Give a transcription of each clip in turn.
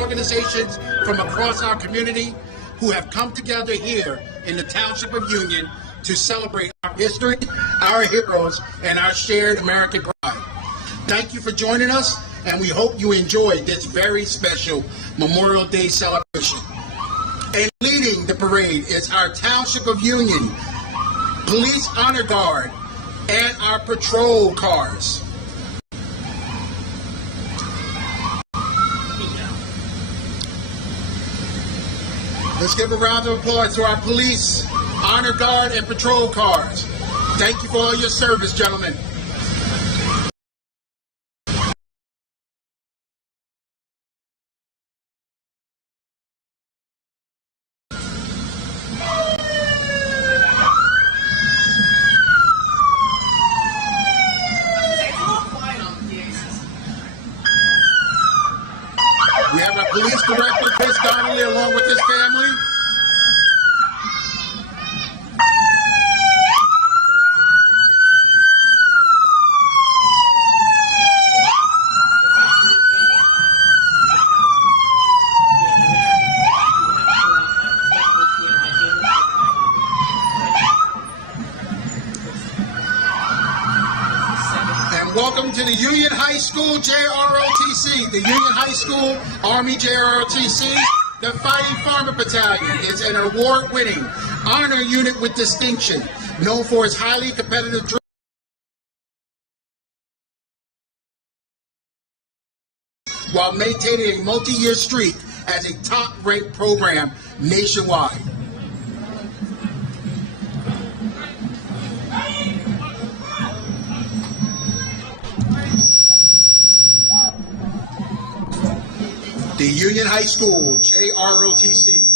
Organizations from across our community who have come together here in the Township of Union to celebrate our history, our heroes, and our shared American pride. Thank you for joining us, and we hope you enjoyed this very special Memorial Day celebration. And leading the parade is our Township of Union Police Honor Guard and our patrol cars. Let's give a round of applause to our police, honor guard, and patrol cars. Thank you for all your service, gentlemen. We have our police director, Chris Donnelly, along with his family. Welcome to the Union High School JROTC. The Union High School Army JROTC, the Fighting Farmer Battalion, is an award-winning honor unit with distinction, known for its highly competitive drill while maintaining a multi-year streak as a top-ranked program nationwide. The Union High School JROTC.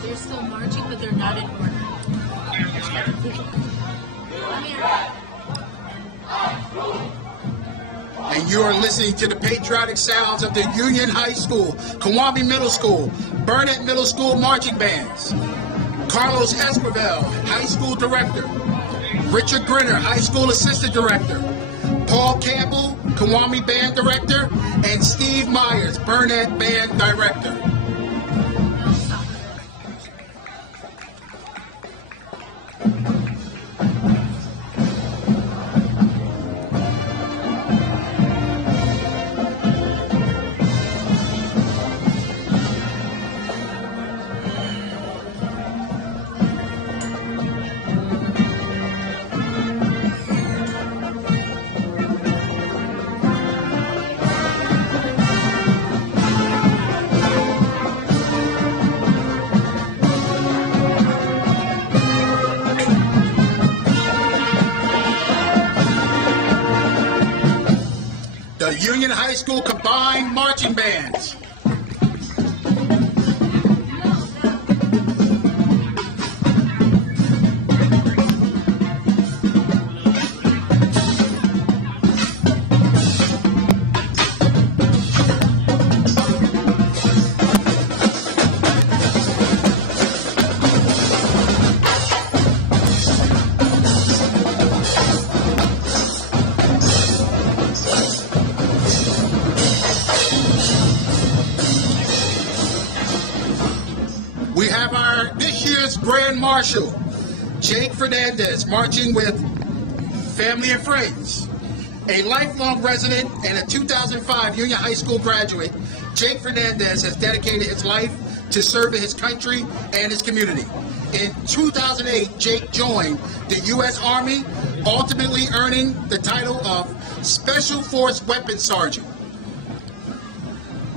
They're still marching, but they're not in order. And you are listening to the patriotic sounds of the Union High School, Kawami Middle School, Burnett Middle School marching bands. Carlos Esquivel, High School Director. Richard Grinner, High School Assistant Director. Paul Campbell, Kawami Band Director. And Steve Myers, Burnett Band Director. The Union High School Combined Marching Bands. We have our this year's Grand Marshal, Jake Fernandez, marching with family and friends. A lifelong resident and a 2005 Union High School graduate, Jake Fernandez has dedicated his life to serving his country and his community. In 2008, Jake joined the U.S. Army, ultimately earning the title of Special Force Weapons Sergeant.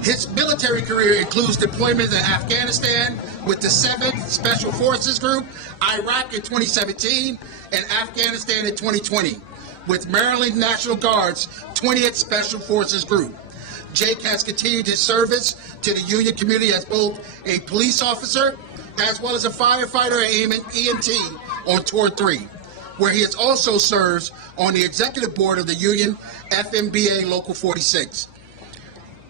His military career includes deployment in Afghanistan with the 7th Special Forces Group, Iraq in 2017, and Afghanistan in 2020, with Maryland National Guard's 20th Special Forces Group. Jake has continued his service to the Union community as both a police officer as well as a firefighter and EMT on Tour 3, where he has also serves on the executive board of the Union FMBA Local 46.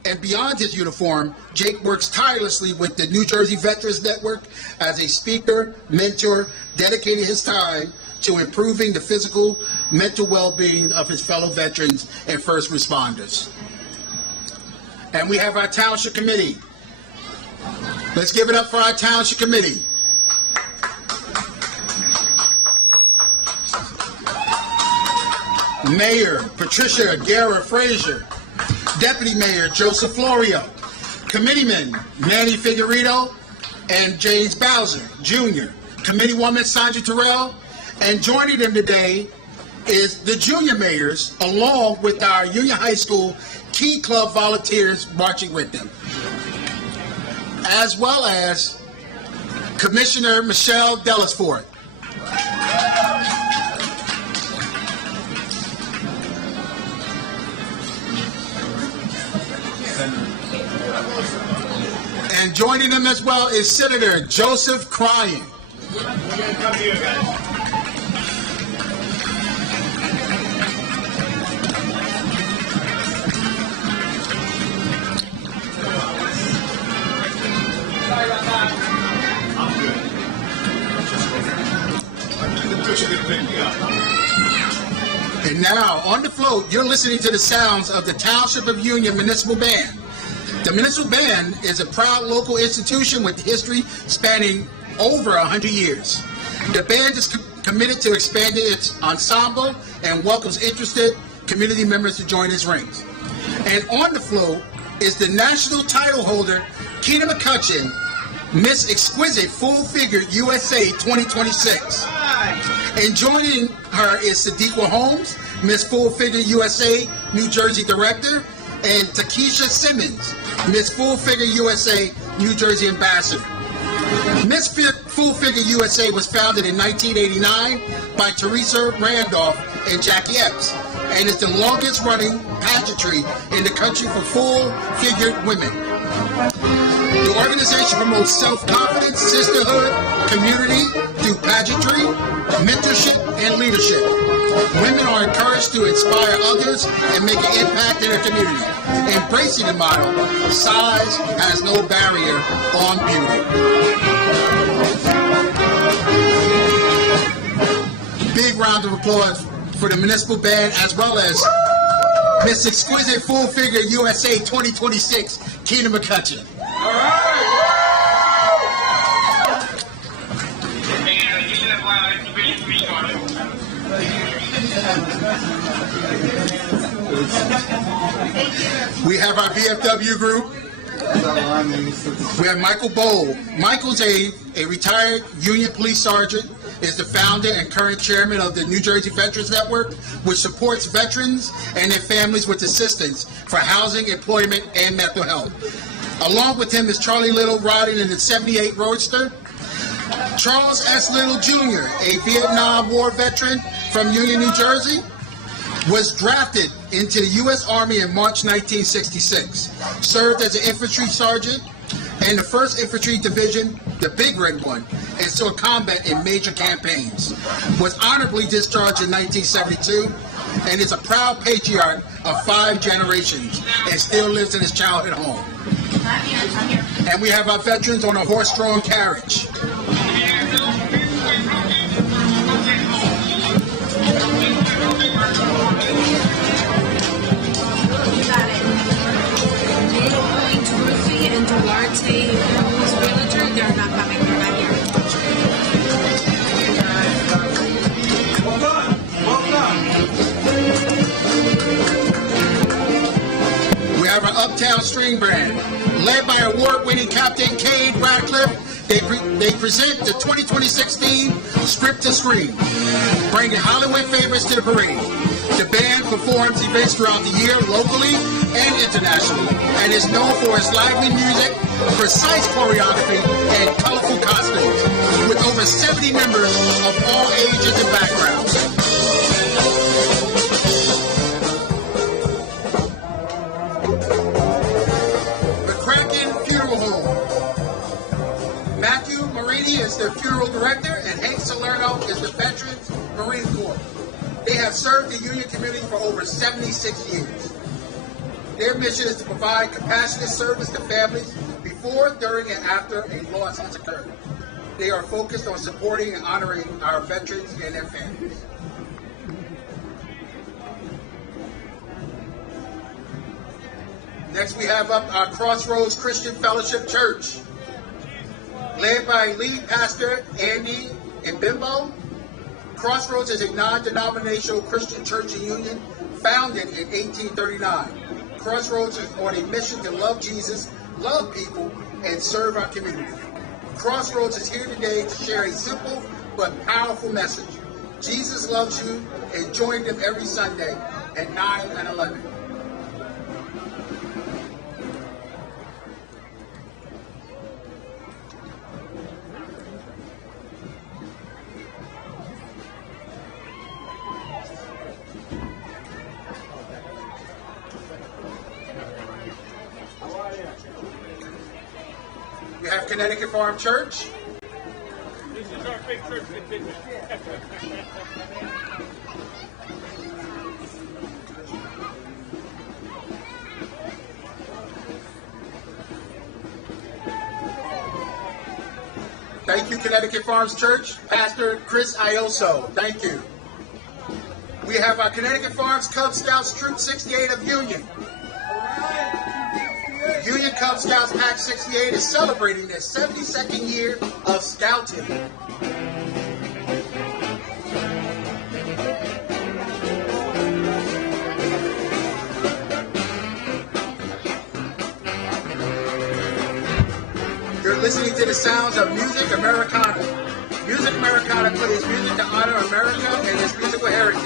And beyond his uniform, Jake works tirelessly with the New Jersey Veterans Network as a speaker, mentor, dedicating his time to improving the physical, mental well-being of his fellow veterans and first responders. And we have our Township Committee. Let's give it up for our Township Committee. Mayor Patricia Guerra Frazier. Deputy Mayor Joseph Florio, Committeemen Manny Figueredo and James Bowser Jr., Committeewoman Sandra Terrell, and joining them today is the junior mayors along with our Union High School Key Club volunteers marching with them, as well as Commissioner Michelle Dellisford. And joining them as well is Senator Joseph Cryan. Come here, guys. Sorry about that. I'm good. The picture didn't pick me up. And now, on the float, you're listening to the sounds of the Township of Union Municipal Band. The Municipal Band is a proud local institution with history spanning over 100 years. The band is committed to expanding its ensemble and welcomes interested community members to join its ranks. And on the float is the national title holder, Keena McCutcheon, Miss Exquisite Full Figure USA 2026. And joining her is Sadiqa Holmes, Miss Full Figure USA New Jersey Director, and Takesha Simmons, Miss Full Figure USA New Jersey Ambassador. Miss Full Figure USA was founded in 1989 by Teresa Randolph and Jackie Epps, and is the longest running pageantry in the country for full-figured women. The organization promotes self-confidence, sisterhood, community through pageantry, mentorship, and leadership. Women are encouraged to inspire others and make an impact in their community, embracing the motto, size has no barrier on beauty. Big round of applause for the Municipal Band as well as Miss Exquisite Full Figure USA 2026, Keena McCutcheon. All right. We have our VFW group. We have Michael Bowl. Michael's a retired Union Police Sergeant, is the founder and current chairman of the New Jersey Veterans Network, which supports veterans and their families with assistance for housing, employment, and mental health. Along with him is Charlie Little, riding in the 78 Roadster. Charles S. Little Jr., a Vietnam War veteran from Union, New Jersey, was drafted into the U.S. Army in March 1966, served as an infantry sergeant in the 1st Infantry Division, the Big Red One, and saw combat in major campaigns. Was honorably discharged in 1972, and is a proud patriarch of 5 generations, and still lives in his childhood home. And we have our veterans on a horse-drawn carriage. And Duarte, who's realtor, they're not coming. They're not here. String Band. Led by award-winning Captain Cade Radcliffe, they present the 2026 theme, Script to Screen, bringing Hollywood favorites to the parade. The band performs events throughout the year, locally and internationally, and is known for its lively music, precise choreography, and colorful costumes, with over 70 members of all ages and backgrounds. The Kraken Funeral Home. Matthew Marini is the funeral director, and Hank Salerno is the Veterans Marine Corps. They have served the Union community for over 76 years. Their mission is to provide compassionate service to families before, during, and after a loss has occurred. They are focused on supporting and honoring our veterans and their families. Next, we have up our Crossroads Christian Fellowship Church. Led by lead pastor Andy Mbimbo, Crossroads is a non-denominational Christian church in Union founded in 1839. Crossroads is on a mission to love Jesus, love people, and serve our community. Crossroads is here today to share a simple but powerful message. Jesus loves you, and join them every Sunday at 9 and 11. We have Connecticut Farm Church. This is our big church contingent. Thank you, Connecticut Farms Church. Pastor Chris Ioso. Thank you. We have our Connecticut Farms Cub Scouts Troop 68 of Union. Union Cub Scouts Pack 68 is celebrating their 72nd year of scouting. You're listening to the sounds of Music Americana. Music Americana plays music to honor America and its musical heritage.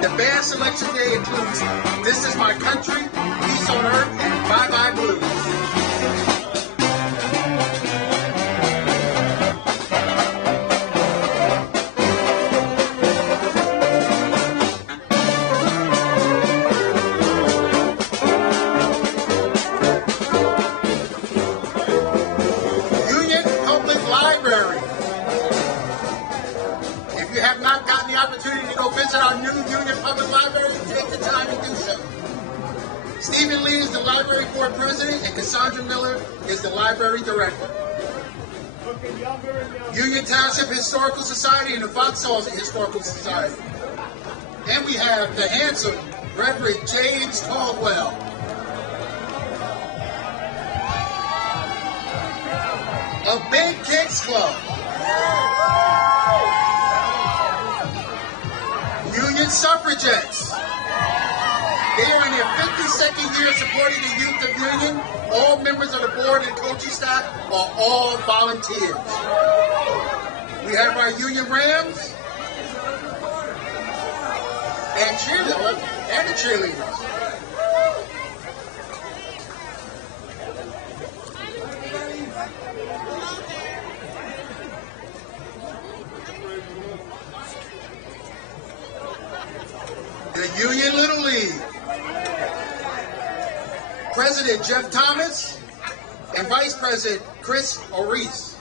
The band selection today includes This Is My Country, Peace on Earth, and Bye Bye Blues. Union Public Library. If you have not gotten the opportunity to go visit our new Union Public Library, take the time to do so. Stephen Lee is the library board president, and Cassandra Miller is the library director. Union Township Historical Society and the Vauxhall Historical Society. And we have the handsome Reverend James Caldwell. Of Big Kicks Club. Union Suffragettes. They are in their 52nd year supporting the youth of Union. All members of the board and coaching staff are all volunteers. We have our Union Rams and cheerleaders and the cheerleaders. The Union Little League. President Jeff Thomas and Vice President Chris Oris.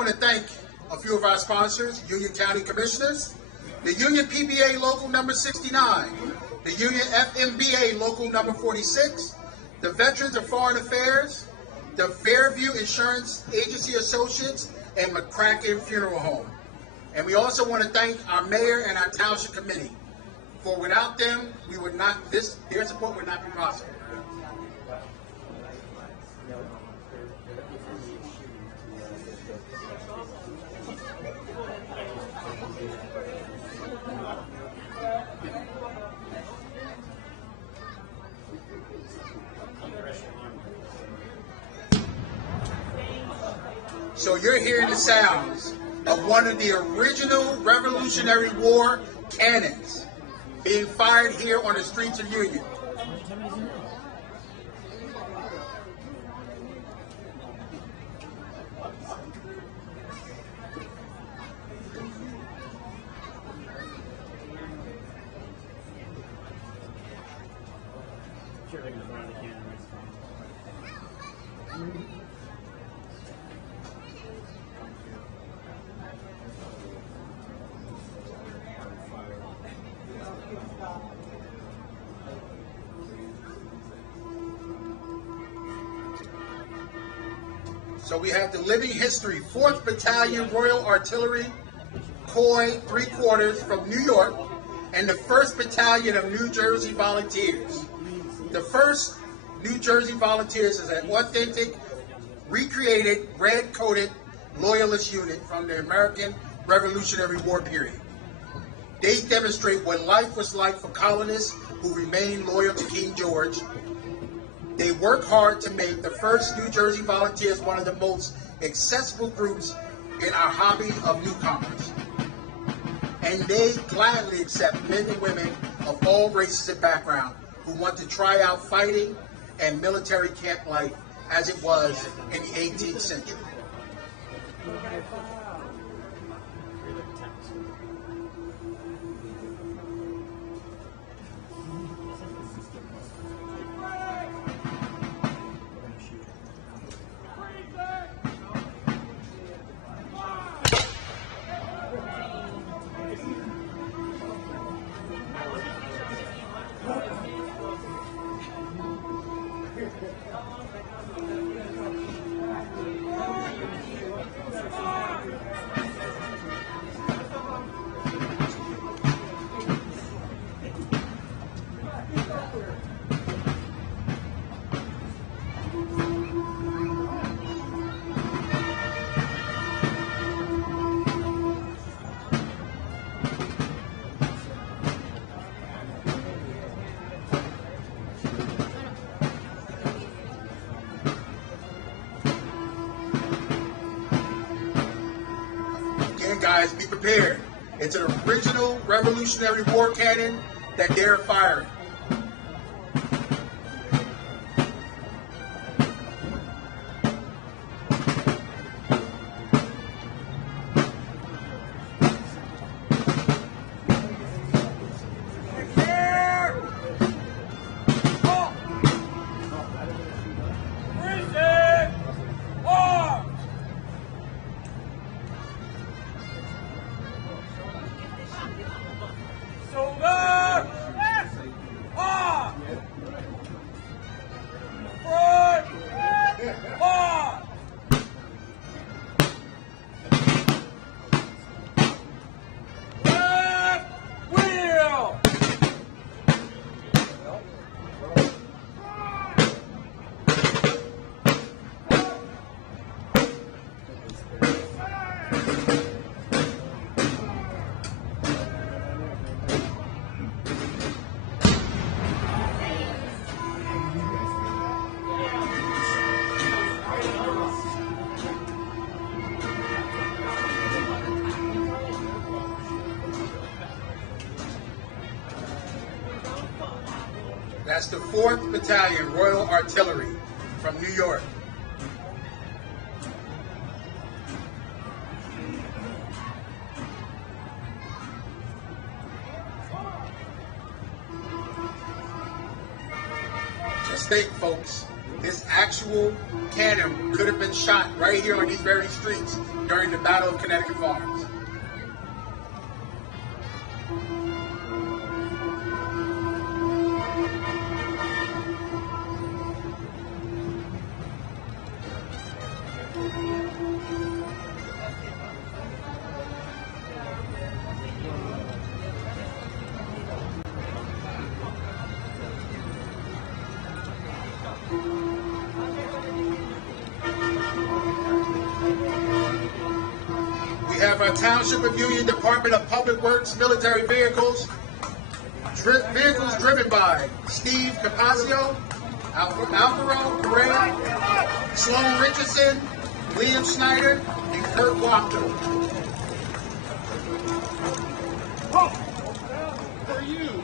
want to thank a few of our sponsors, Union County Commissioners, the Union PBA Local Number 69, the Union FMBA Local Number 46, the Veterans of Foreign Affairs, the Fairview Insurance Agency Associates, and McCracken Funeral Home. And we also want to thank our mayor and our township committee. For without them, we would not, their support would not be possible. So you're hearing the sounds of one of the original Revolutionary War cannons being fired here on the streets of Union. So we have the living history, 4th Battalion Royal Artillery, Coy 3/4 from New York, and the 1st Battalion of New Jersey Volunteers. The 1st New Jersey Volunteers is an authentic, recreated, red-coated loyalist unit from the American Revolutionary War period. They demonstrate what life was like for colonists who remained loyal to King George. They work hard to make the 1st New Jersey Volunteers one of the most accessible groups in our hobby of newcomers. And they gladly accept men and women of all races and backgrounds who want to try out fighting and military camp life as it was in the 18th century. Guys, be prepared. It's an original Revolutionary War cannon that they're firing. That's the 4th Battalion Royal Artillery from New York. Just think, folks, This actual cannon could have been shot right here on these very streets during the Battle of Connecticut Farms. We have our Township of Union Department of Public Works military vehicles. Vehicles driven by Steve Capaccio, Alvaro Correa, Sloan Richardson, William Snyder, and Kurt Wachter. For you.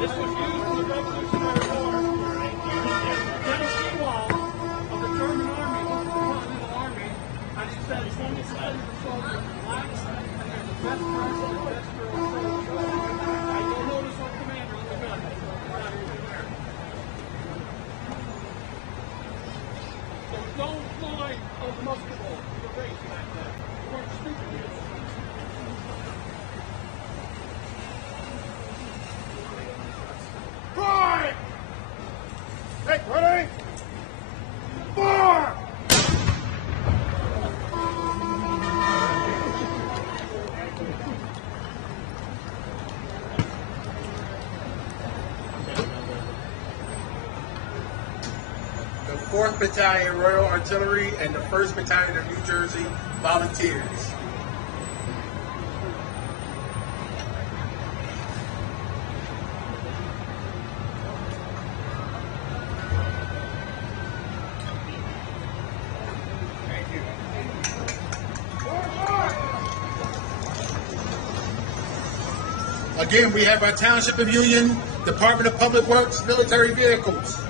This was used in the Revolutionary War. General Sewall of the German Army, Continental Army, and he said 27 soldiers were blacks, and they're the best guys and the best girls. I don't notice our commander on the gun. Not even there. So don't fly of musket ball. You're raised back then. You weren't stupid yet. Five! Hey, ready? Four! The 4th Battalion Royal Artillery and the 1st Battalion of New Jersey Volunteers. Again, we have our Township of Union Department of Public Works military vehicles.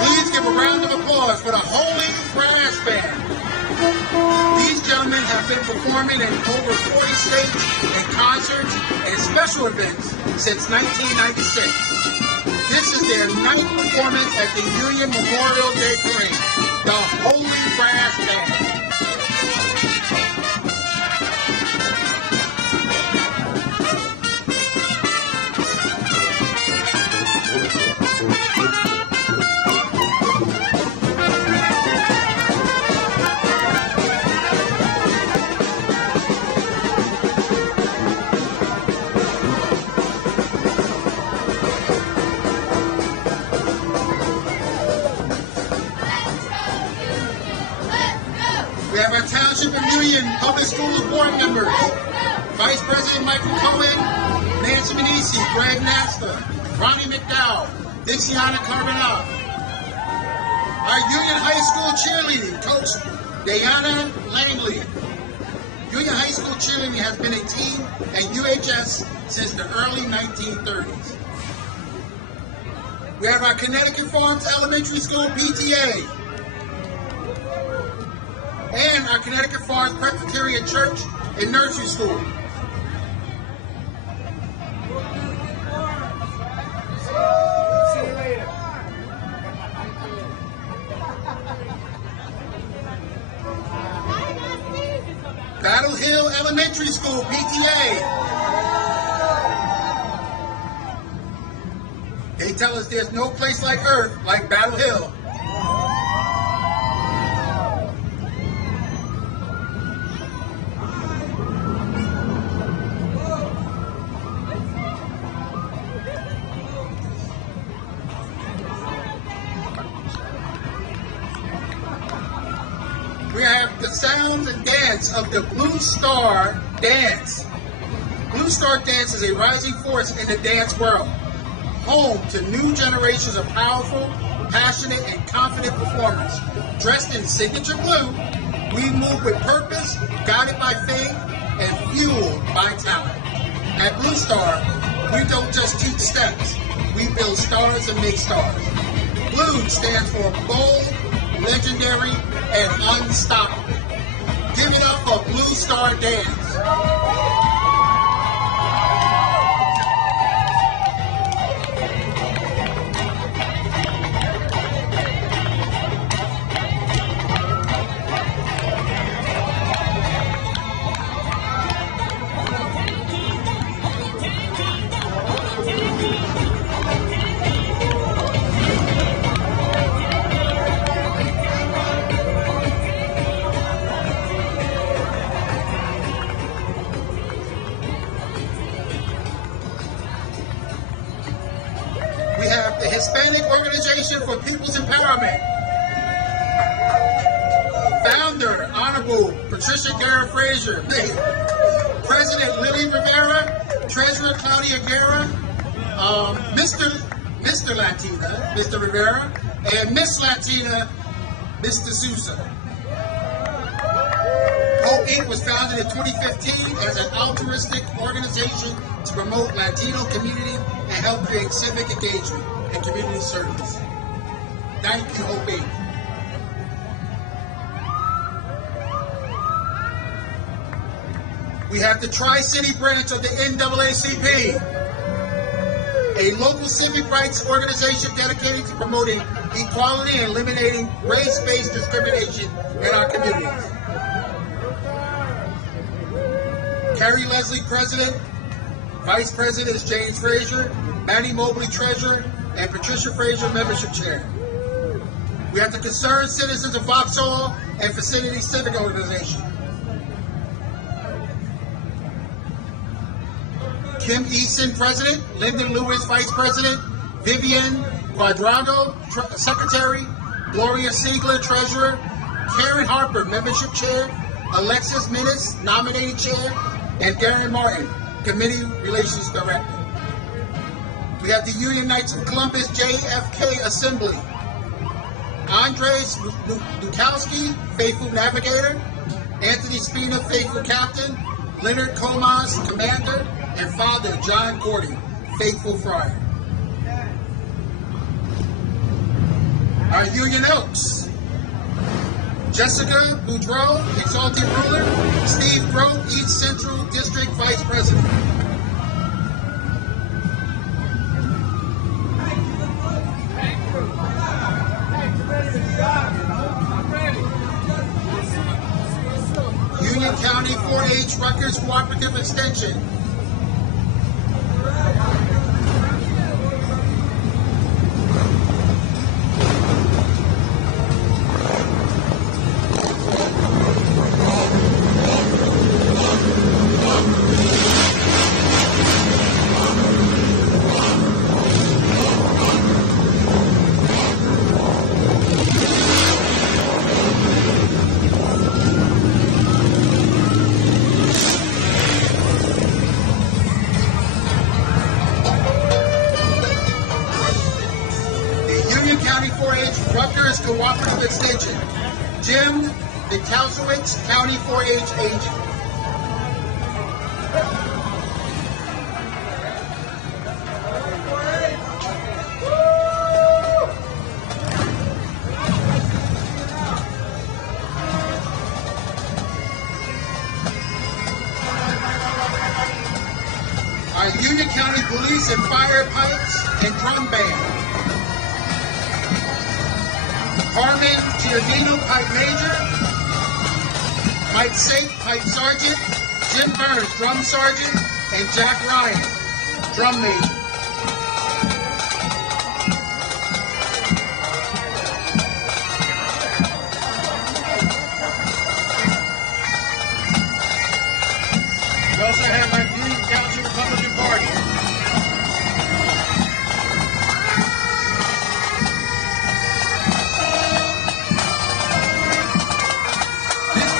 Please give a round of applause for the Holy Brass Band. These gentlemen have been performing in over 40 states in concerts and special events since 1996. This is their 9th performance at the Union Memorial Day Parade, the Holy Brass Band. We have our Township of Union Public Schools Board members, Vice President Michael Cohen, Nancy Manisi, Greg Nasta, Ronnie McDowell, Dixiana Carbonell. Our Union High School cheerleading coach, Diana Langley. Union High School cheerleading has been a team at UHS since the early 1930s. We have our Connecticut Farms Elementary School PTA. And our Connecticut Farms Presbyterian Church and Nursery School. See you later. Battle Hill Elementary School PTA. They tell us there's no place like Earth like Battle Hill. the sounds and dance of the Blue Star Dance. Blue Star Dance is a rising force in the dance world, home to new generations of powerful, passionate, and confident performers. Dressed in signature blue, we move with purpose, guided by faith, and fueled by talent. At Blue Star, we don't just teach steps, we build stars and make stars. Blue stands for bold, legendary, and unstoppable. Give it up for Blue Star Dance. We have the Hispanic Organization for People's Empowerment. Founder, Honorable Patricia Guerra Frazier. President Lily Rivera. Treasurer Claudia Guerra. Mr. Latina, Mr. Rivera. And Miss Latina, Mr. Sousa. Hope Inc. was founded in 2015 as an altruistic organization to promote Latino community and help create civic engagement and community service. Thank you, Hope Inc. We have the Tri-City branch of the NAACP, a local civic rights organization dedicated to promoting equality and eliminating race-based discrimination in our communities. Carrie Leslie, President. Vice President is James Frazier. Manny Mobley, Treasurer. And Patricia Frazier, Membership Chair. We have the Concerned Citizens of Vauxhall and Vicinity Civic Organization. Kim Eason, President. Lyndon Lewis, Vice President. Vivian Quadrado, Secretary. Gloria Siegler, Treasurer. Karen Harper, Membership Chair. Alexis Minnis, Nominating Chair. And Darren Martin, Committee Relations Director. We have the Union Knights of Columbus JFK Assembly. Andres Lukowski, Faithful Navigator. Anthony Spina, Faithful Captain. Leonard Comas, Commander. And Father John Gordy, Faithful Friar. Our Union Elks. Jessica Boudreau, Exalted Ruler. Steve Grote, East Central District Vice President. Union County 4-H Rutgers Cooperative Extension. Rutgers Cooperative Extension. Jim Nikolowicz, County 4-H Agent. Our Union County Police and Fire Pipes and Drum Band. Carmen Giardino, Pipe Major. Mike Sake, Pipe Sergeant. Jim Burns, Drum Sergeant. And Jack Ryan, Drum Major. We also have our Union County Republican Party. This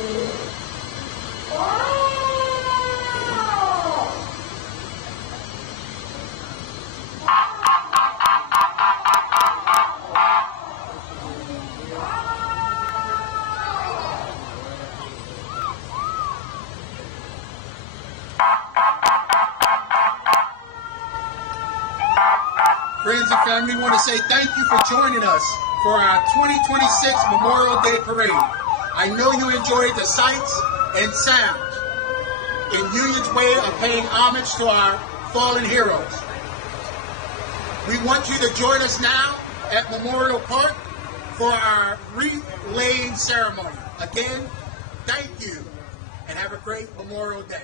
Friends and family, want to say thank you for joining us for our 2026 Memorial Day Parade. I know you enjoyed the sights and sounds in Union's way of paying homage to our fallen heroes. We want you to join us now at Memorial Park for our wreath-laying ceremony. Again, thank you, and have a great Memorial Day.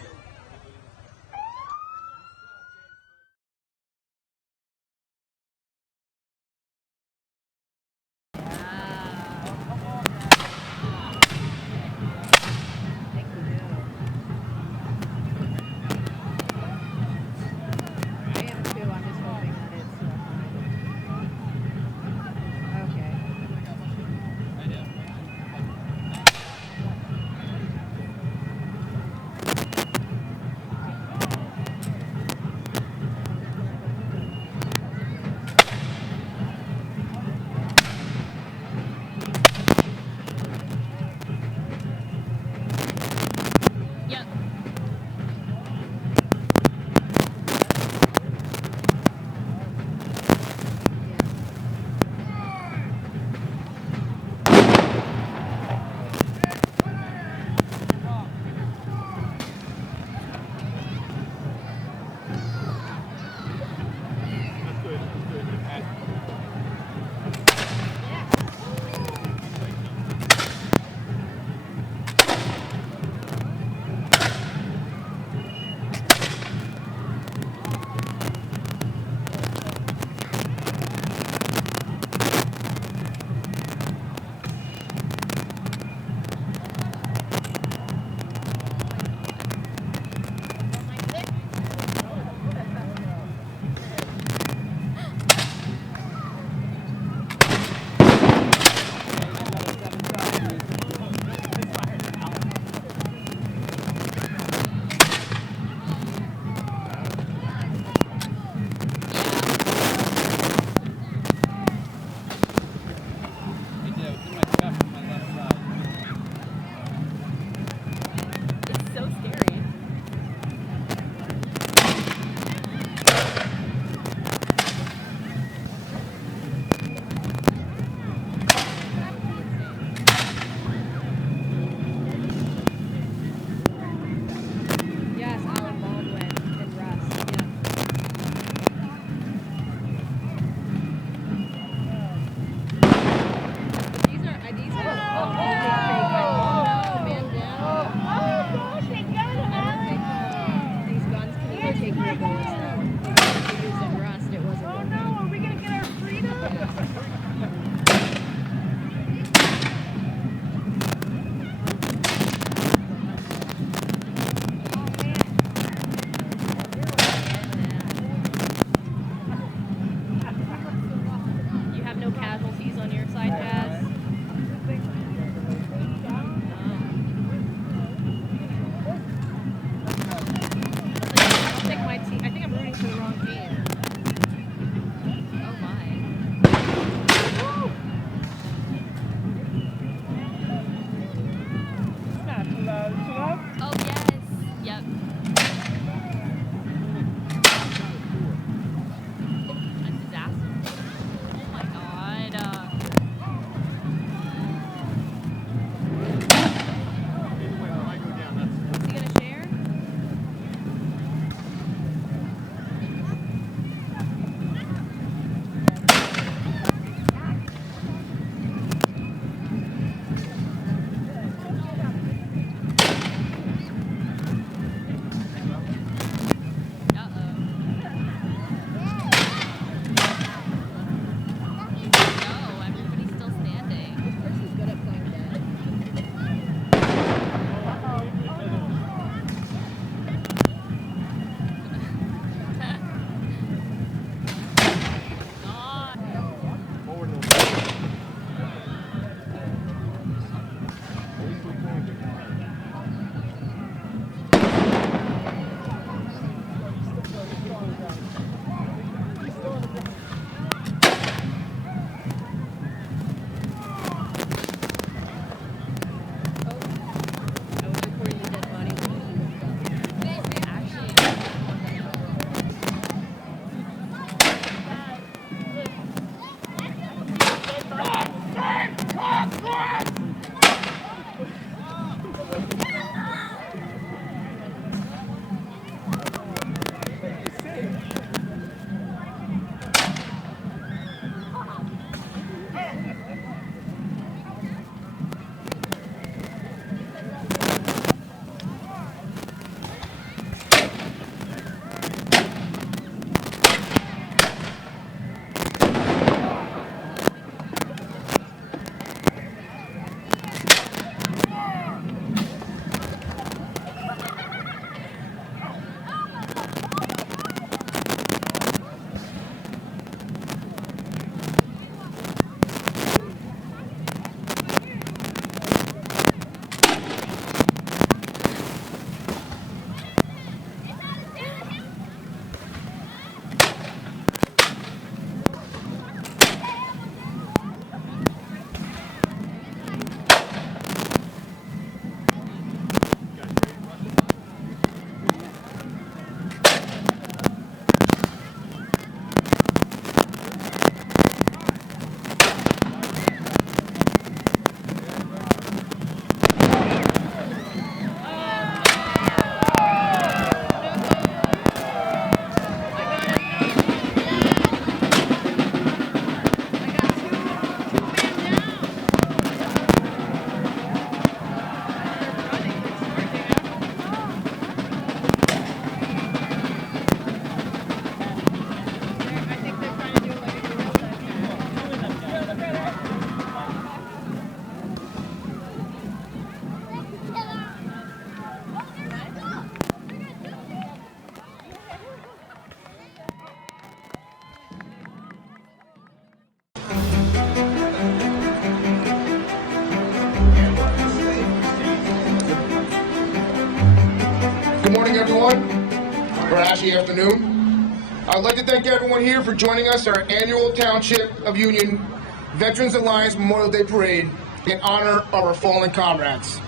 or actually afternoon. I'd like to thank everyone here for joining us at our annual Township of Union Veterans Alliance Memorial Day Parade in honor of our fallen comrades.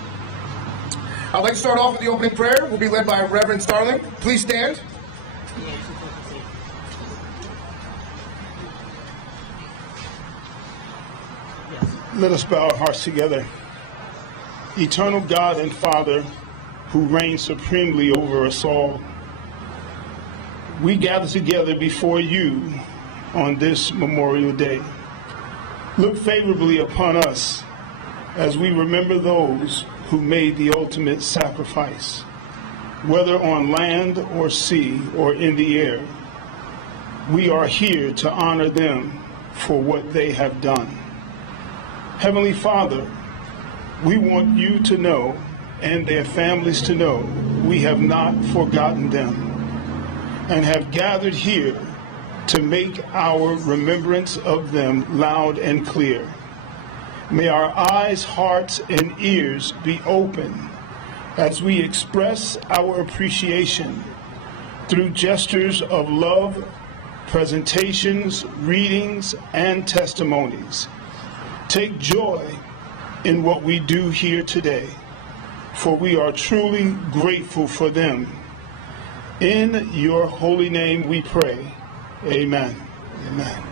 I'd like to start off with the opening prayer. Will be led by Reverend Starling. Please stand. Let us bow our hearts together. Eternal God and Father, who reigns supremely over us all, we gather together before you on this Memorial Day. Look favorably upon us as we remember those who made the ultimate sacrifice, whether on land or sea or in the air. We are here to honor them for what they have done. Heavenly Father, we want you to know and their families to know we have not forgotten them and have gathered here to make our remembrance of them loud and clear. May our eyes, hearts, and ears be open as we express our appreciation through gestures of love, presentations, readings, and testimonies. Take joy in what we do here today, for we are truly grateful for them. In your holy name we pray. Amen. Amen.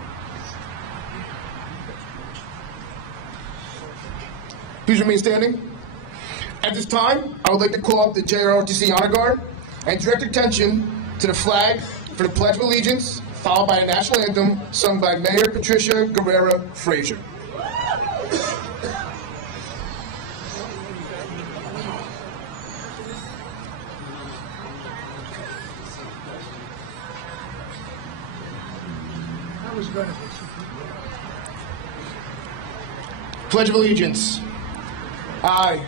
Please remain standing. At this time, I would like to call up the JROTC Honor Guard and direct attention to the flag for the Pledge of Allegiance, followed by the national anthem sung by Mayor Patricia Guerrera Frazier. Pledge of Allegiance. I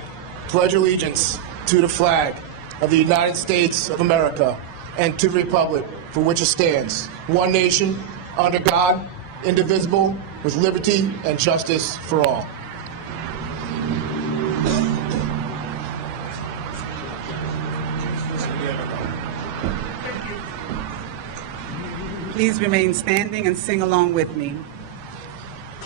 pledge allegiance to the flag of the United States of America and to the republic for which it stands, one nation, under God, indivisible, with liberty and justice for all. Please remain standing and sing along with me.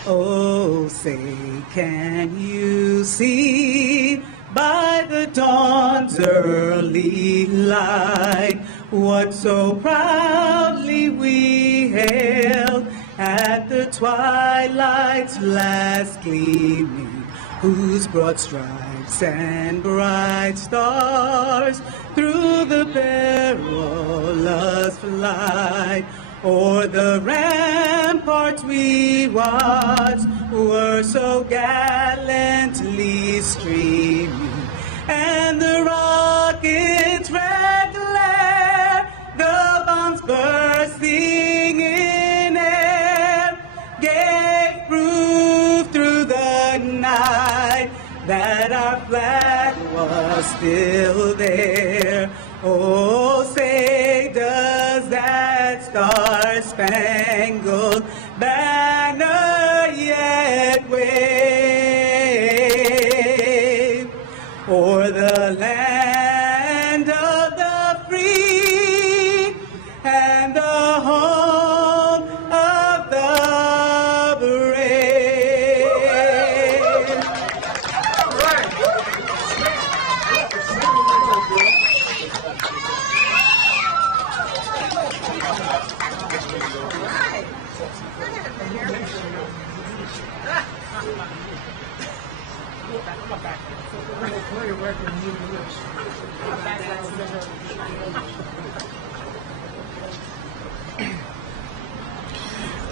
Oh, say, can you see by the dawn's early light what so proudly we hailed at the twilight's last gleaming, whose broad stripes and bright stars through the perilous flight o'er the ramparts we watched were so gallantly streaming, and the rocket's red glare, the bombs bursting in air, gave proof through the night that our flag was still there. Oh, say, does that star-spangled banner yet wave o'er the land of the free and the home of the brave?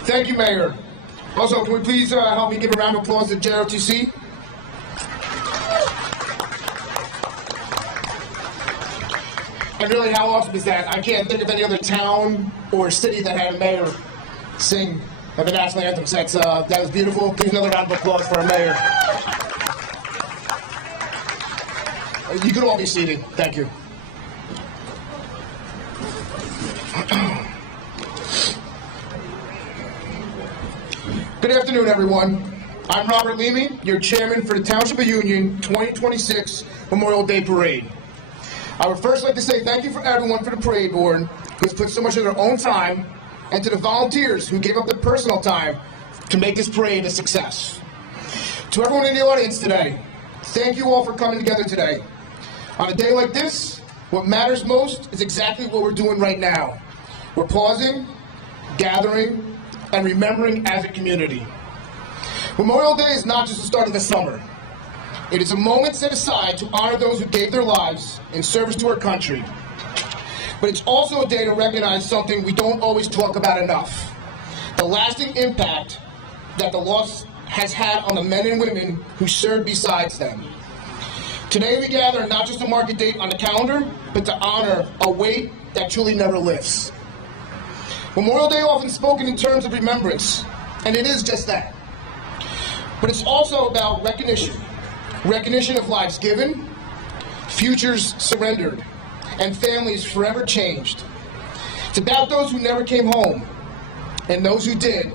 Thank you, Mayor. Also, can we please help me give a round of applause to JROTC? And really, how awesome is that? I can't think of any other town or city that had a mayor sing the national anthem. So that was beautiful. Please another round of applause for our mayor. You can all be seated. Thank you. Good afternoon, everyone. I'm Robert Leamy, your chairman for the Township of Union 2026 Memorial Day Parade. I would first like to say thank you for everyone for the parade board who has put so much of their own time, and to the volunteers who gave up their personal time to make this parade a success. To everyone in the audience today, thank you all for coming together today. On a day like this, what matters most is exactly what we're doing right now. We're pausing, gathering, and remembering as a community. Memorial Day is not just the start of the summer. It is a moment set aside to honor those who gave their lives in service to our country. But it's also a day to recognize something we don't always talk about enough: the lasting impact that the loss has had on the men and women who served besides them. Today we gather not just to mark a date on the calendar, but to honor a weight that truly never lifts. Memorial Day often spoken in terms of remembrance, and it is just that. But it's also about recognition. Recognition of lives given, futures surrendered, and families forever changed. It's about those who never came home, and those who did,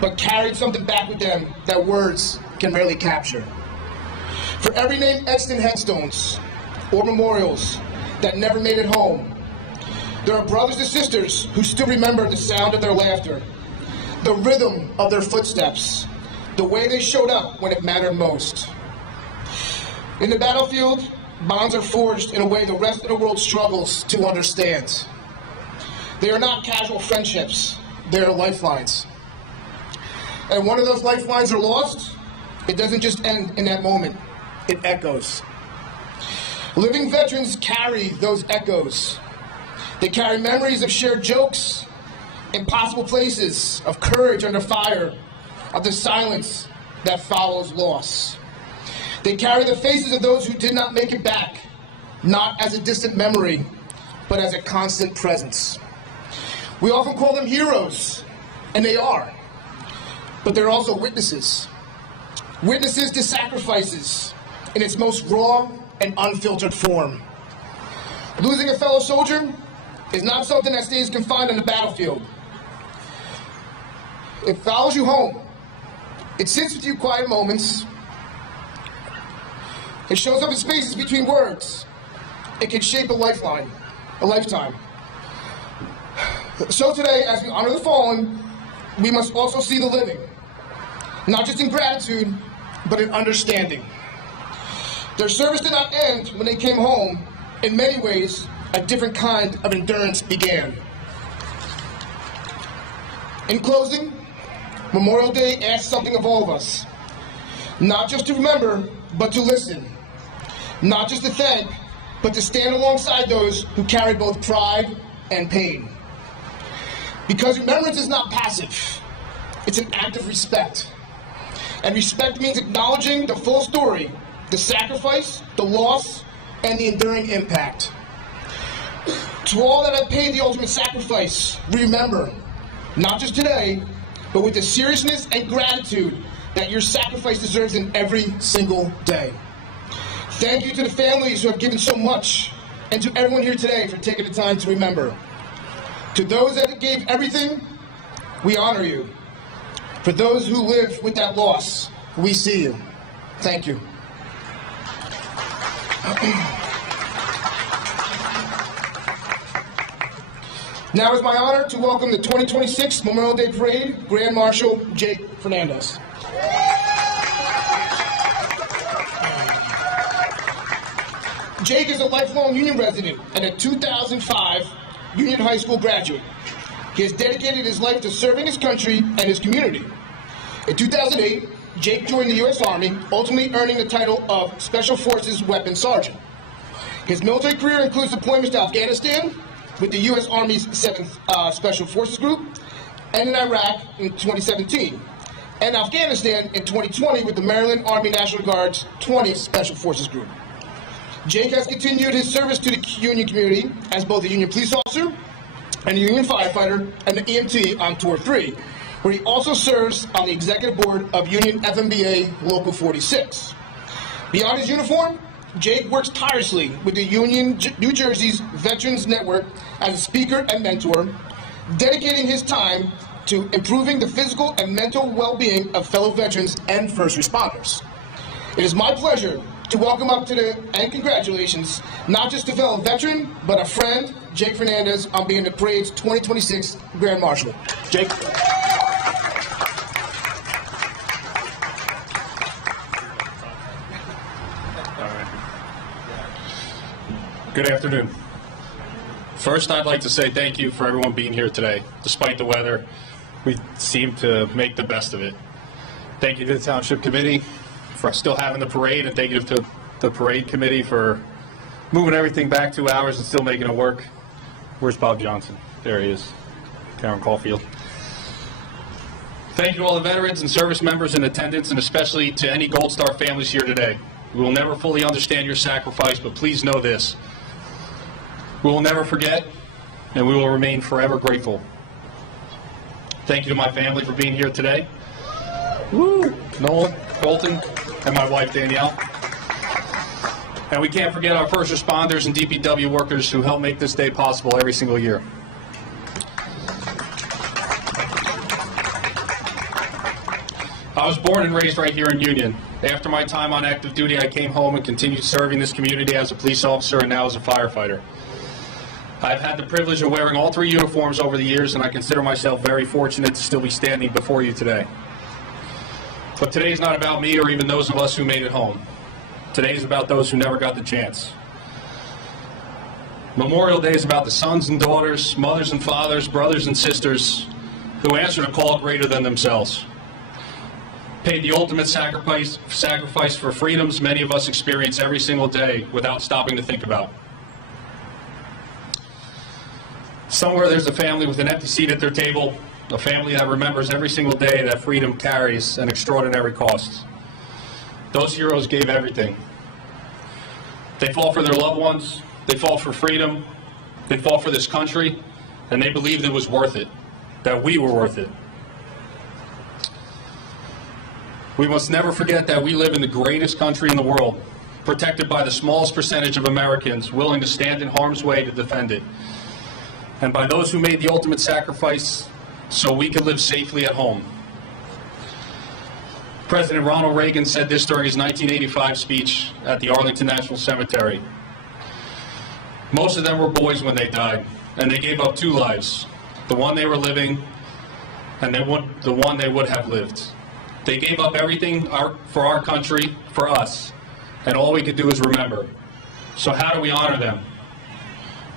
but carried something back with them that words can rarely capture. For every name etched in headstones or memorials that never made it home, there are brothers and sisters who still remember the sound of their laughter, the rhythm of their footsteps, the way they showed up when it mattered most. In the battlefield, bonds are forged in a way the rest of the world struggles to understand. They are not casual friendships, they are lifelines. And when one of those lifelines are lost, it doesn't just end in that moment, it echoes. Living veterans carry those echoes. They carry memories of shared jokes, impossible places, of courage under fire, of the silence that follows loss. They carry the faces of those who did not make it back, not as a distant memory, but as a constant presence. We often call them heroes, and they are, but they're also witnesses. Witnesses to sacrifices in its most raw and unfiltered form. Losing a fellow soldier is not something that stays confined on the battlefield. It follows you home. It sits with you quiet moments. It shows up in spaces between words. It can shape a lifeline, a lifetime. So today, as we honor the fallen, we must also see the living, not just in gratitude, but in understanding. Their service did not end when they came home. In many ways, a different kind of endurance began. In closing, Memorial Day asks something of all of us. Not just to remember, but to listen. Not just to thank, but to stand alongside those who carry both pride and pain. Because remembrance is not passive. It's an act of respect. And respect means acknowledging the full story, the sacrifice, the loss, and the enduring impact. To all that have paid the ultimate sacrifice, remember, not just today, but with the seriousness and gratitude that your sacrifice deserves in every single day. Thank you to the families who have given so much, and to everyone here today for taking the time to remember. To those that gave everything, we honor you. For those who live with that loss, we see you. Thank you. Now it's my honor to welcome the 2026 Memorial Day Parade Grand Marshal Jake Fernandez. Jake is a lifelong Union resident and a 2005 Union High School graduate. He has dedicated his life to serving his country and his community. In 2008, Jake joined the U.S. Army, ultimately earning the title of Special Forces Weapons Sergeant. His military career includes deployments to Afghanistan with the U.S. Army's 7th Special Forces Group, and in Iraq in 2017, and Afghanistan in 2020 with the Maryland Army National Guard's 20th Special Forces Group. Jake has continued his service to the Union community as both a Union police officer and a Union firefighter and an EMT on Tour 3, where he also serves on the executive board of Union FMBA Local 46. Beyond his uniform, Jake works tirelessly with the Union New Jersey's Veterans Network as a speaker and mentor, dedicating his time to improving the physical and mental well-being of fellow veterans and first responders. It is my pleasure to welcome up to and congratulations, not just a fellow veteran, but a friend, Jake Fernandez, on being the parade's 2026 Grand Marshal. Jake. Good afternoon. First, I'd like to say thank you for everyone being here today. Despite the weather, we seem to make the best of it. Thank you to the Township Committee for still having the parade, and thank you to the Parade Committee for moving everything back 2 hours and still making it work. Where's Bob Johnson? There he is. Karen Caulfield. Thank you to all the veterans and service members in attendance, and especially to any Gold Star families here today. We will never fully understand your sacrifice, but please know this. We will never forget, and we will remain forever grateful. Thank you to my family for being here today. Woo! Nolan, Colton, and my wife Danielle. And we can't forget our first responders and DPW workers who help make this day possible every single year. I was born and raised right here in Union. After my time on active duty, I came home and continued serving this community as a police officer and now as a firefighter. I've had the privilege of wearing all 3 uniforms over the years, and I consider myself very fortunate to still be standing before you today. But today is not about me or even those of us who made it home. Today is about those who never got the chance. Memorial Day is about the sons and daughters, mothers and fathers, brothers and sisters who answered a call greater than themselves. Paid the ultimate sacrifice for freedoms many of us experience every single day without stopping to think about. Somewhere there's a family with an empty seat at their table, a family that remembers every single day that freedom carries an extraordinary cost. Those heroes gave everything. They fought for their loved ones, they fought for freedom, they fought for this country, and they believed it was worth it, that we were worth it. We must never forget that we live in the greatest country in the world, protected by the smallest percentage of Americans willing to stand in harm's way to defend it, and by those who made the ultimate sacrifice so we could live safely at home. President Ronald Reagan said this during his 1985 speech at the Arlington National Cemetery. Most of them were boys when they died, and they gave up 2 lives, the one they were living and the one they would have lived. They gave up everything for our country, for us, and all we could do is remember. So how do we honor them?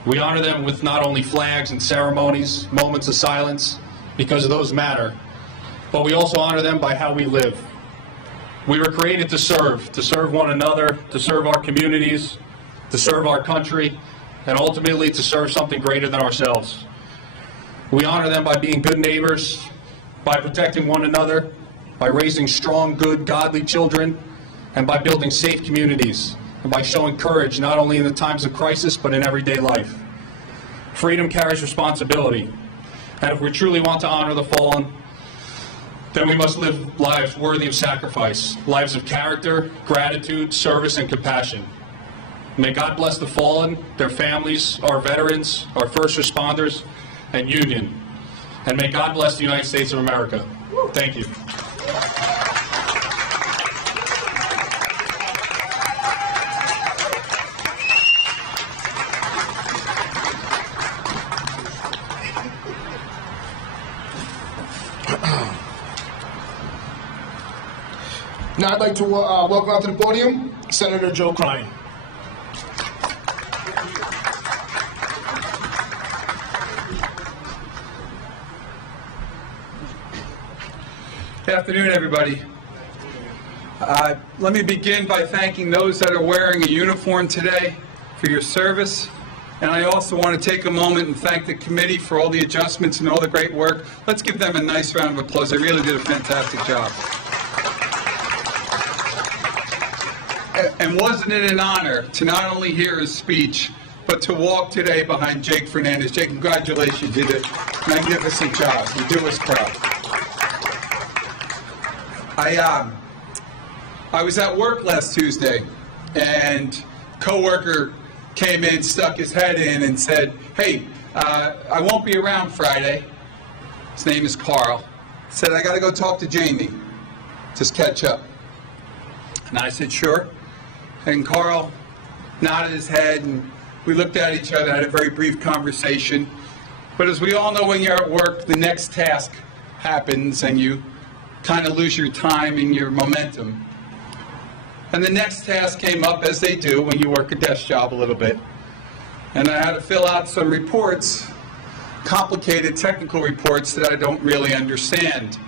We honor them with not only flags and ceremonies, moments of silence, because those matter, but we also honor them by how we live. We were created to serve one another, to serve our communities, to serve our country, and ultimately to serve something greater than ourselves. We honor them by being good neighbors, by protecting one another, by raising strong, good, godly children, and by building safe communities, and by showing courage not only in the times of crisis, but in everyday life. Freedom carries responsibility, and if we truly want to honor the fallen, then we must live lives worthy of sacrifice, lives of character, gratitude, service, and compassion. May God bless the fallen, their families, our veterans, our first responders, and Union. And may God bless the United States of America. Thank you. Now I'd like to welcome out to the podium Senator Joe Klein. Good afternoon, everybody. Let me begin by thanking those that are wearing a uniform today for your service. And I also want to take a moment and thank the committee for all the adjustments and all the great work. Let's give them a nice round of applause. They really did a fantastic job. And wasn't it an honor to not only hear his speech, but to walk today behind Jake Fernandez. Jake, congratulations. You did a magnificent job. You do us proud. I was at work last Tuesday, and a coworker came in, stuck his head in, and said, "Hey, I won't be around Friday." His name is Carl. Said, "I got to go talk to Jamie, just catch up." And I said, "Sure." And Carl nodded his head, and we looked at each other and had a very brief conversation. But as we all know, when you're at work, the next task happens and you kind of lose your time and your momentum. And the next task came up, as they do when you work a desk job a little bit. And I had to fill out some reports, complicated technical reports that I don't really understand.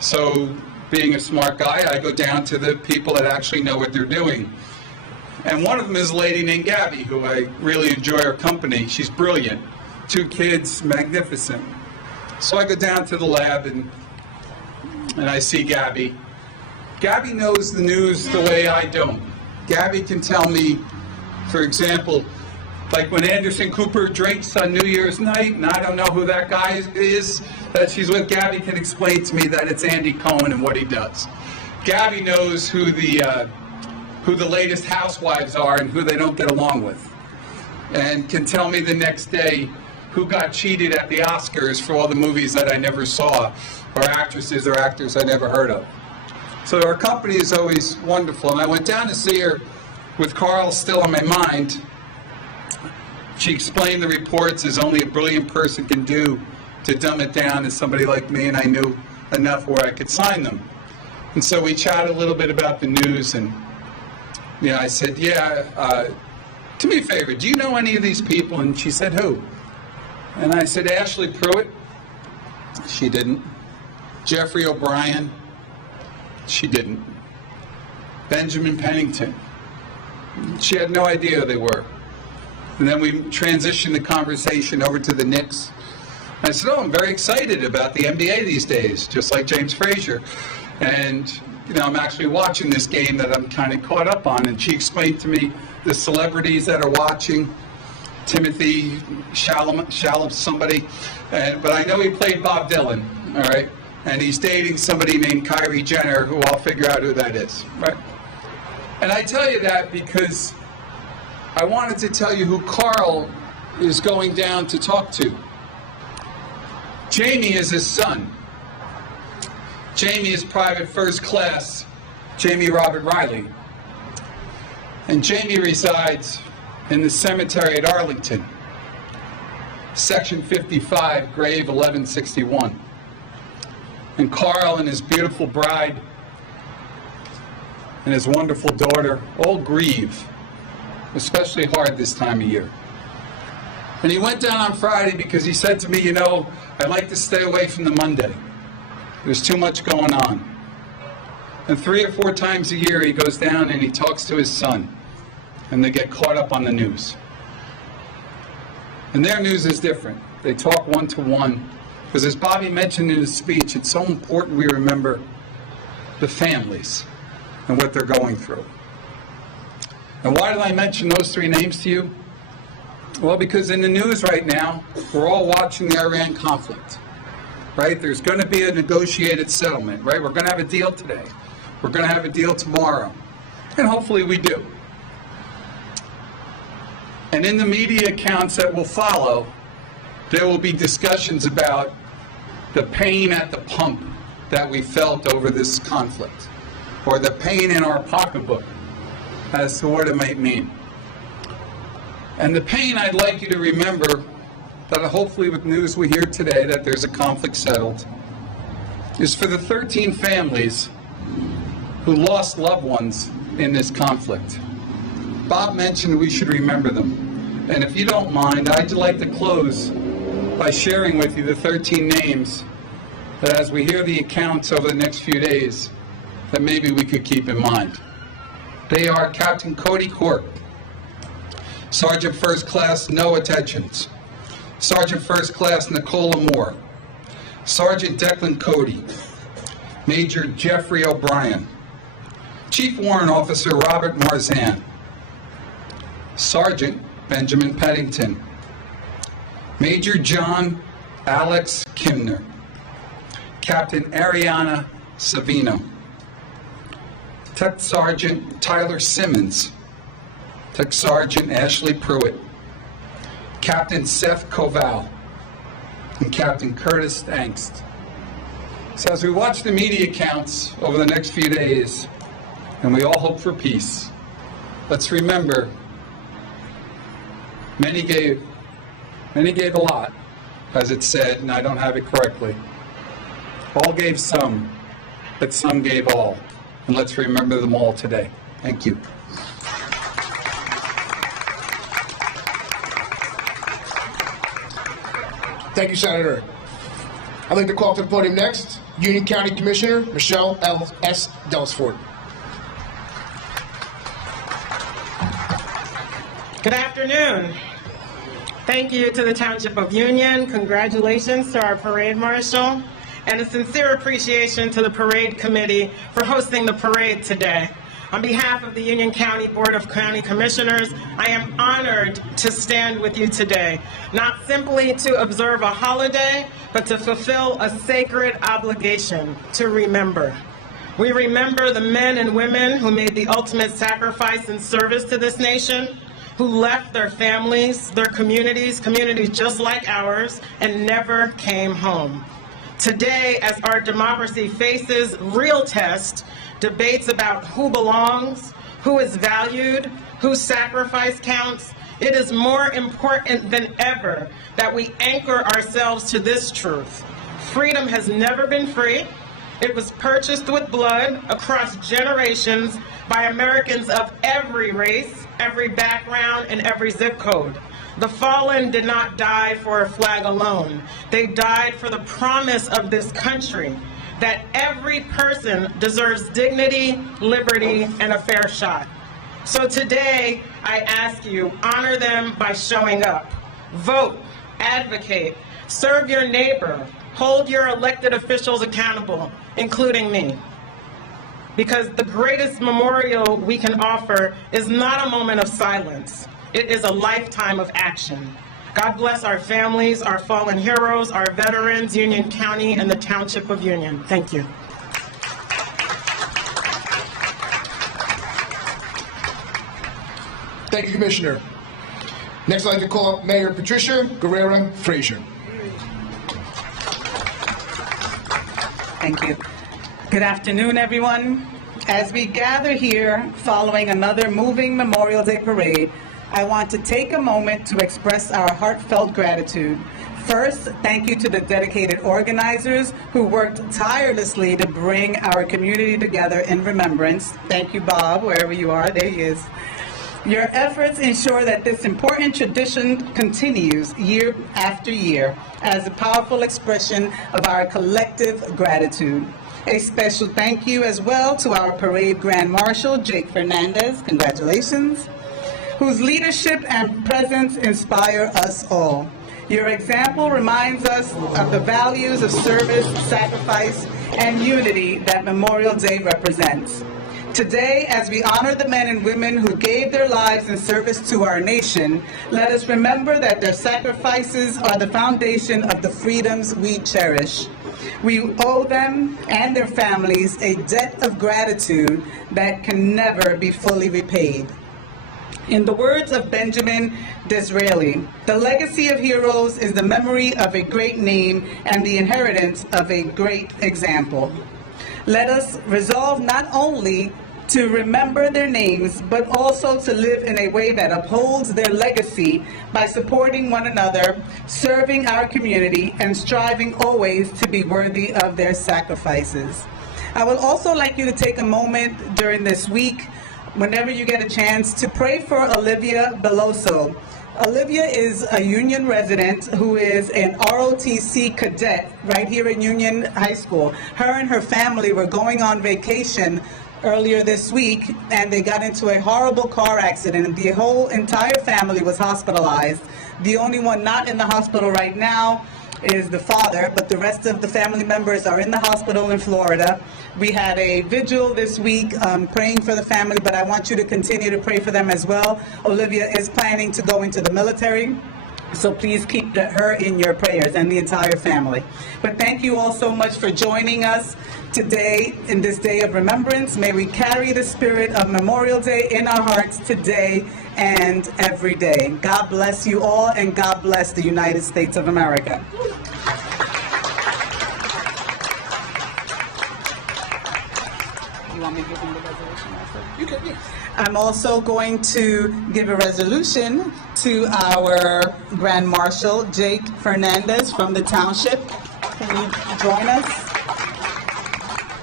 So being a smart guy, I go down to the people that actually know what they're doing. And one of them is a lady named Gabby, who I really enjoy her company. She's brilliant. 2 kids, magnificent. So I go down to the lab and I see Gabby. Gabby knows the news the way I don't. Gabby can tell me, for example, like when Anderson Cooper drinks on New Year's night, and I don't know who that guy is that she's with, Gabby can explain to me that it's Andy Cohen and what he does. Gabby knows who the latest housewives are and who they don't get along with, and can tell me the next day who got cheated at the Oscars for all the movies that I never saw, or actresses or actors I never heard of. So our company is always wonderful, and I went down to see her with Carl still on my mind. She explained the reports as only a brilliant person can do, to dumb it down to somebody like me, and I knew enough where I could sign them. And so we chatted a little bit about the news, and I said, do me a favor, do you know any of these people? And she said, who? And I said, Ashley Pruitt. She didn't. Jeffrey O'Brien. She didn't. Benjamin Pennington. She had no idea who they were. And then we transitioned the conversation over to the Knicks. I said, I'm very excited about the NBA these days, just like James Frazier. And, I'm actually watching this game that I'm kind of caught up on. And she explained to me the celebrities that are watching. Timothy Chalamet, somebody. But I know he played Bob Dylan, all right? And he's dating somebody named Kylie Jenner, who I'll figure out who that is, right? And I tell you that because I wanted to tell you who Carl is going down to talk to. Jamie is his son. Jamie is Private First Class Jamie Robert Riley. And Jamie resides in the cemetery at Arlington, Section 55, grave 1161. And Carl and his beautiful bride and his wonderful daughter all grieve, especially hard this time of year. And he went down on Friday because he said to me, I'd like to stay away from the Monday. There's too much going on. And 3 or 4 times a year he goes down and he talks to his son, and they get caught up on the news. And their news is different. They talk one-to-one, because as Bobby mentioned in his speech, it's so important we remember the families and what they're going through. And why did I mention those 3 names to you? Well, because in the news right now, we're all watching the Iran conflict, right? There's going to be a negotiated settlement, right? We're going to have a deal today. We're going to have a deal tomorrow. And hopefully we do. And in the media accounts that will follow, there will be discussions about the pain at the pump that we felt over this conflict, or the pain in our pocketbook as to what it might mean. And the pain, I'd like you to remember that hopefully with news we hear today that there's a conflict settled, is for the 13 families who lost loved ones in this conflict. Bob mentioned we should remember them. And if you don't mind, I'd like to close by sharing with you the 13 names that as we hear the accounts over the next few days, that maybe we could keep in mind. They are Captain Cody Cork, Sergeant First Class Noah Tetchens, Sergeant First Class Nicola Moore, Sergeant Declan Cody, Major Jeffrey O'Brien, Chief Warrant Officer Robert Marzan, Sergeant Benjamin Pennington, Major John Alex Kimner, Captain Ariana Savino, Tech Sergeant Tyler Simmons, Tech Sergeant Ashley Pruitt, Captain Seth Koval, and Captain Curtis Angst. So as we watch the media accounts over the next few days, and we all hope for peace, let's remember, many gave a lot, as it said, and I don't have it correctly. All gave some, but some gave all. And let's remember them all today. Thank you. Thank you, Senator. I'd like to call to the podium next, Union County Commissioner Michelle S. Delsford. Good afternoon. Thank you to the Township of Union. Congratulations to our parade marshal, and a sincere appreciation to the parade committee for hosting the parade today. On behalf of the Union County Board of County Commissioners, I am honored to stand with you today, not simply to observe a holiday, but to fulfill a sacred obligation to remember. We remember the men and women who made the ultimate sacrifice in service to this nation, who left their families, their communities just like ours, and never came home. Today, as our democracy faces real tests, debates about who belongs, who is valued, whose sacrifice counts, it is more important than ever that we anchor ourselves to this truth. Freedom has never been free. It was purchased with blood across generations by Americans of every race, every background, and every zip code. The fallen did not die for a flag alone. They died for the promise of this country, that every person deserves dignity, liberty, and a fair shot. So today, I ask you, honor them by showing up. Vote, advocate, serve your neighbor, hold your elected officials accountable, including me. Because the greatest memorial we can offer is not a moment of silence. It is a lifetime of action. God bless our families, our fallen heroes, our veterans, Union County, and the Township of Union. Thank you. Thank you, Commissioner. Next, I'd like to call up Mayor Patricia Guerrera Frazier. Thank you. Good afternoon, everyone. As we gather here following another moving Memorial Day parade, I want to take a moment to express our heartfelt gratitude. First, thank you to the dedicated organizers who worked tirelessly to bring our community together in remembrance. Thank you, Bob, wherever you are. There he is. Your efforts ensure that this important tradition continues year after year as a powerful expression of our collective gratitude. A special thank you as well to our parade Grand Marshal, Jake Fernandez. Congratulations. Whose leadership and presence inspire us all. Your example reminds us of the values of service, sacrifice, and unity that Memorial Day represents. Today, as we honor the men and women who gave their lives in service to our nation, let us remember that their sacrifices are the foundation of the freedoms we cherish. We owe them and their families a debt of gratitude that can never be fully repaid. In the words of Benjamin Disraeli, the legacy of heroes is the memory of a great name and the inheritance of a great example. Let us resolve not only to remember their names, but also to live in a way that upholds their legacy by supporting one another, serving our community, and striving always to be worthy of their sacrifices. I would also like you to take a moment during this week, whenever you get a chance, to pray for Olivia Beloso. Olivia is a Union resident who is an ROTC cadet right here in Union High School. Her and her family were going on vacation earlier this week, and they got into a horrible car accident, and the whole entire family was hospitalized. The only one not in the hospital right now is the father, but the rest of the family members are in the hospital in Florida. We had a vigil this week praying for the family, but I want you to continue to pray for them as well. Olivia is planning to go into the military, so please keep her in your prayers and the entire family. But thank you all so much for joining us today in this day of remembrance. May we carry the spirit of Memorial Day in our hearts today and every day. God bless you all, and God bless the United States of America. You want me to give them the resolution also? You can, yes. I'm also going to give a resolution to our Grand Marshal, Jake Fernandez from the township. Can you join us?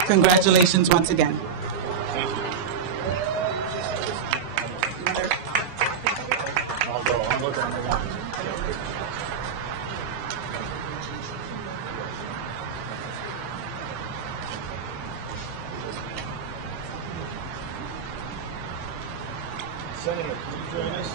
Congratulations once again. Senator, can you join us?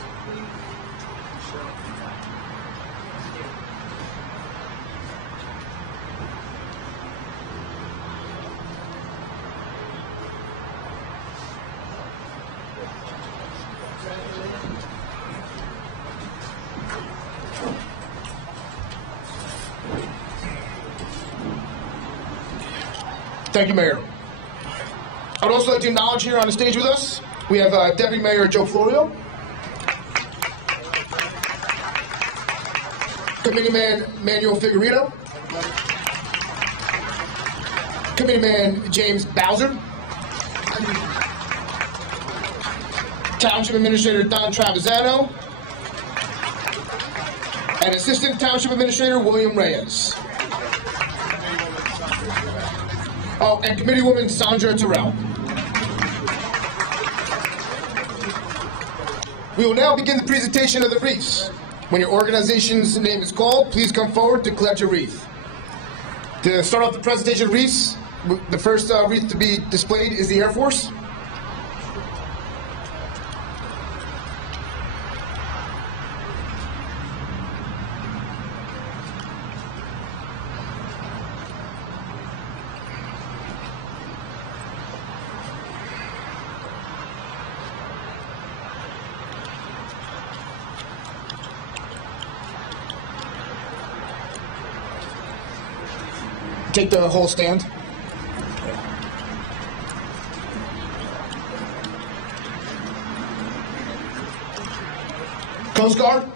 Thank you, Mayor. I would also like to acknowledge here on the stage with us, we have Deputy Mayor Joe Florio, Committeeman Manuel Figueredo, Committeeman James Bowser, Township Administrator Don Travisano, and Assistant Township Administrator William Reyes. Oh, and Committeewoman Sandra Terrell. We will now begin the presentation of the wreaths. When your organization's name is called, please come forward to collect your wreath. To start off the presentation of wreaths, the first wreath to be displayed is the Air Force. Take the whole stand. Coast Guard.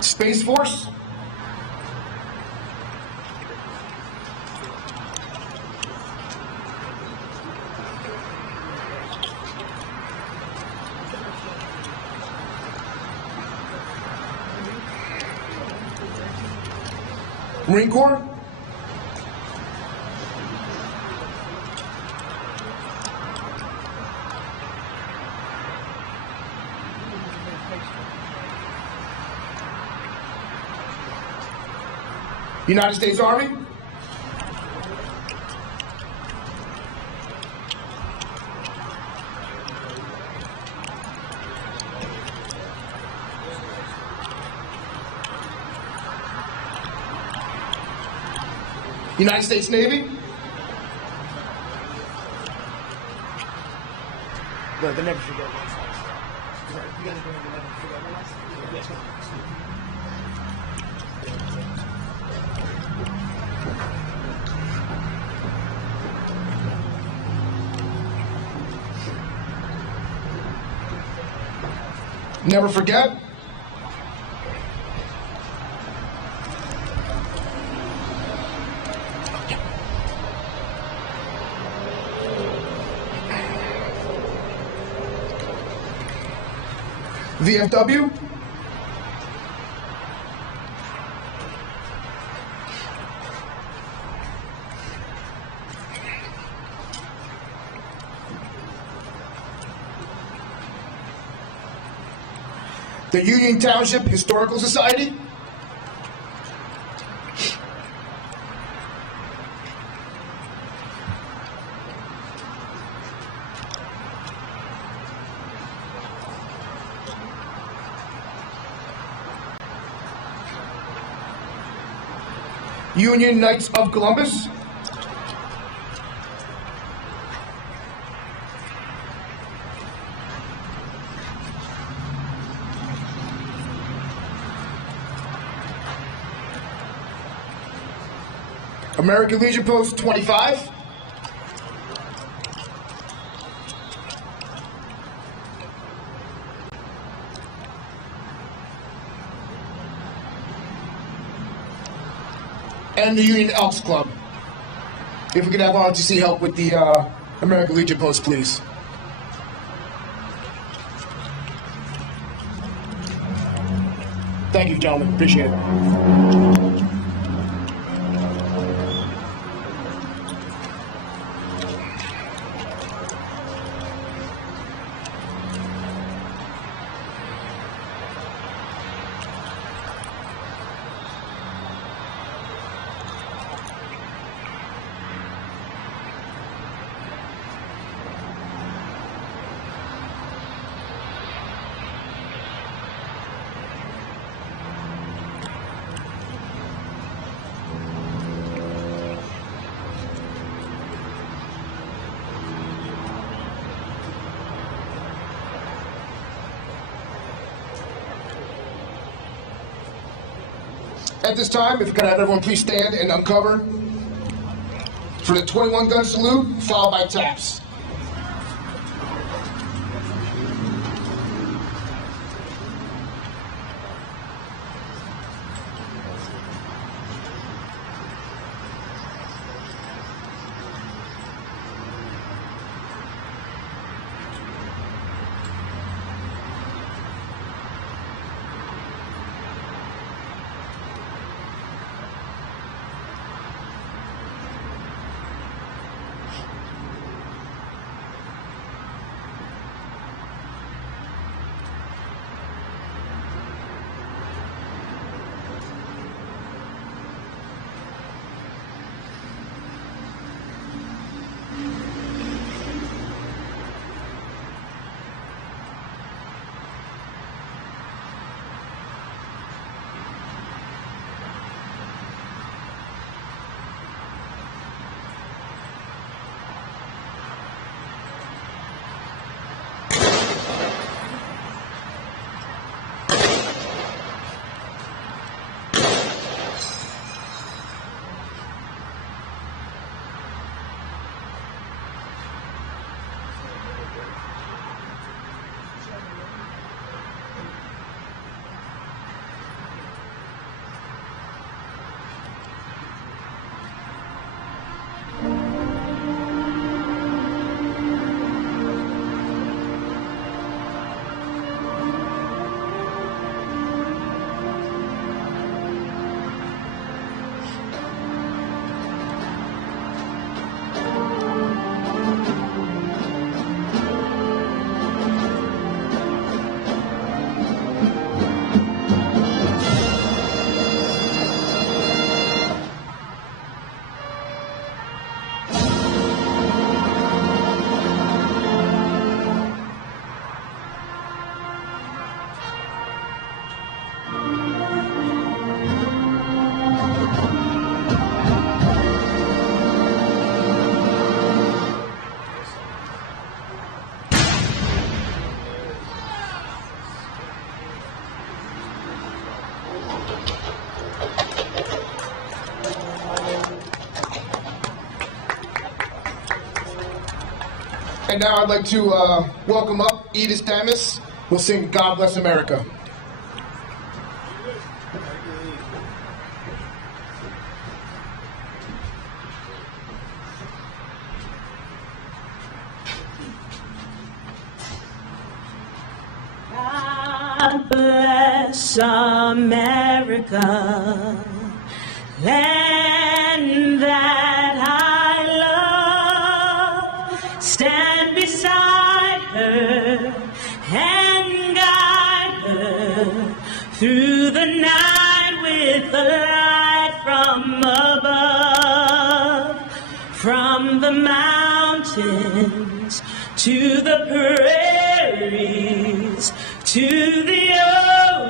Space Force. Marine Corps. United States Army. United States Navy. The never forget one. You guys bring the never forget one? Yes. Never forget. VFW. The Union Township Historical Society. Union Knights of Columbus. American Legion Post 25. And the Union Elks Club. If we could have ROTC help with the American Legion Post, please. Thank you, gentlemen. Appreciate it. At this time, if we could have everyone please stand and uncover for the 21 gun salute, followed by taps. And now I'd like to welcome up Edith Damas. We'll sing God Bless America. God bless America, land that I love. Stand beside her and guide her through the night with the light from above. From the mountains to the prairies, to the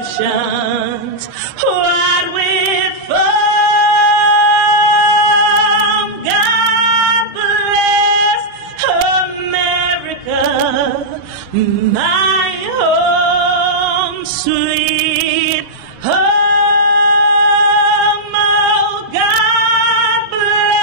oceans, wide with foam. God bless America, my home, sweet home. Oh, God bless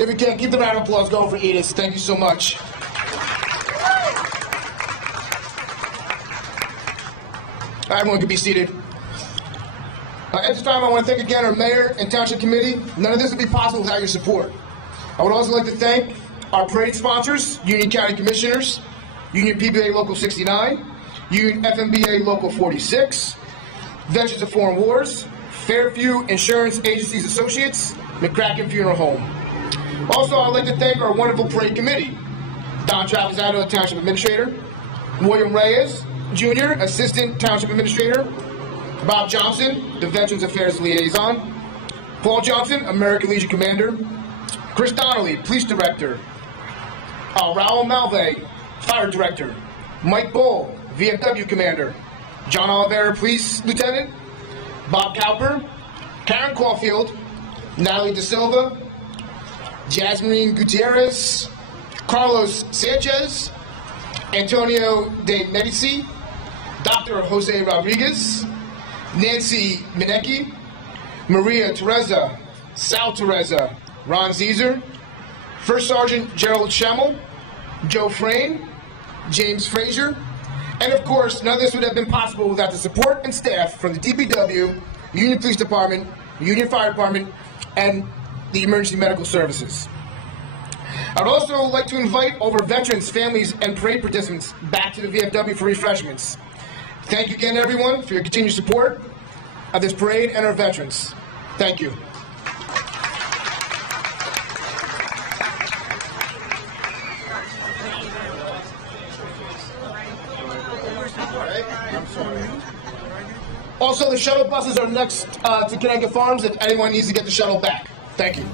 If we can, keep the round of applause going for Edith. Thank you so much. Everyone can be seated. At this time, I want to thank again our mayor and township committee. None of this would be possible without your support. I would also like to thank our parade sponsors, Union County Commissioners, Union PBA Local 69, Union FMBA Local 46, Veterans of Foreign Wars, Fairview Insurance Agencies Associates, McCracken Funeral Home. Also, I'd like to thank our wonderful parade committee, Don Travisano, the Township Administrator, William Reyes, Jr., Assistant Township Administrator, Bob Johnson, the Veterans Affairs Liaison, Paul Johnson, American Legion Commander, Chris Donnelly, Police Director, Raul Malve, Fire Director, Mike Bull, VFW Commander, John Oliveira, Police Lieutenant, Bob Cowper, Karen Caulfield, Natalie De Silva, Jasmine Gutierrez, Carlos Sanchez, Antonio De Medici, Dr. Jose Rodriguez, Nancy Minecki, Maria Teresa, Sal Teresa, Ron Zezer, First Sergeant Gerald Schemmel, Joe Frayne, James Frazier, and of course, none of this would have been possible without the support and staff from the DPW, Union Police Department, Union Fire Department, and the Emergency Medical Services. I would also like to invite all of our veterans, families, and parade participants back to the VFW for refreshments. Thank you again, everyone, for your continued support of this parade and our veterans. Thank you. Also, the shuttle buses are next to Connecticut Farms if anyone needs to get the shuttle back. Thank you.